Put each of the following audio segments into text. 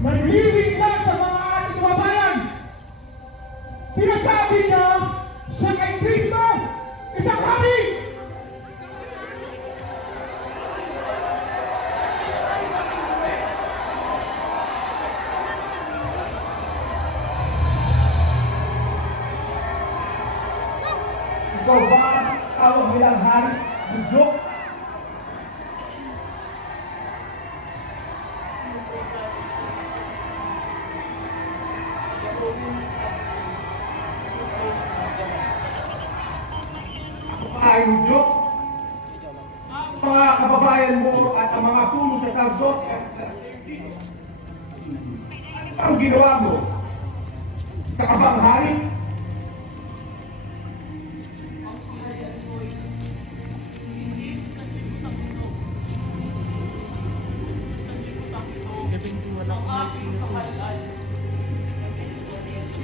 nanlilig na sa mga ating kababayan. Sinasabi niya siya kay Kristo, isang hari. Ikaw ba tawag nilang hari? Budyo? Ay, budyo? Ang mga kababayan mo at ang mga puno sa sardot ang ginawa mo sa kabang hari?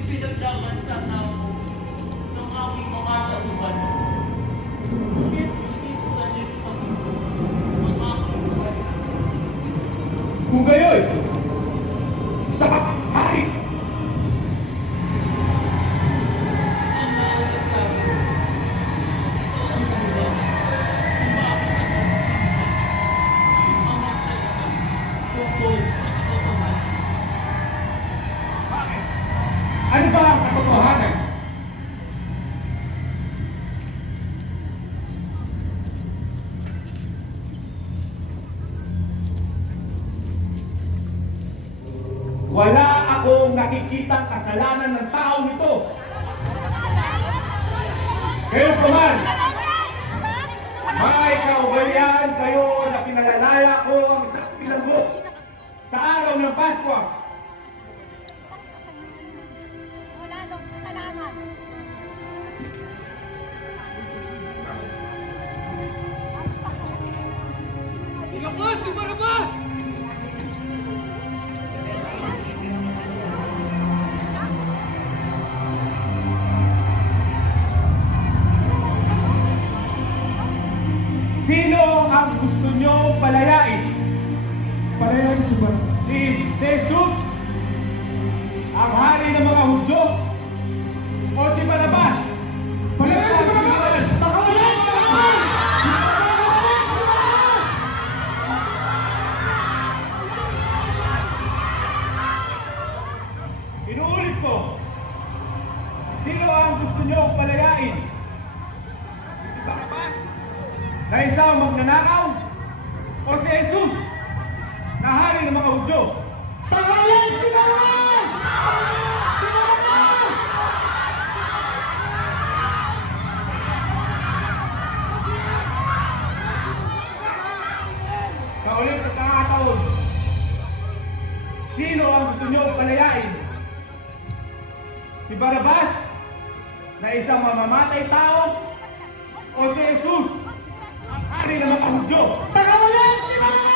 Pinaglaban sa tao ng aming mga tauhan. Ngunit hindi sa sanib ang aking buhay. Kung gayon, sa hari, Ang naalagsabi, ito ang dahilan kung bakit ako nasimba ang magsalita tungkol sa katotohanan. ano ba ang katotohanan? Wala akong nakikitang kasalanan ng taong ito. Kayo paman, mga kaugalian kayo na pinalalaya ko ang isang pinagbo sa araw ng Pasko. Wala daw kasalanan. Ilabas si Barabas! Sino ang gusto nyo palayain? Palayain si Barabas. Si Jesus, ang hari ng mga Hudyo, o si Barabas? Palayain si Barabas! Palayain si Barabas! Inuulit ko, sino ang gusto nyo palayain? Si Barabas, na isang magnanakaw, o si Jesus, na hari ng mga Hudyo? Palayain si Barabas! Si Barabas! Sa ulit na pagkakataon, sino ang gusto nyo palayain? Si Barabas, na isang mamamatay tao, o si Jesus, ang hari ng mga Hudyo? Palayain si Barabas!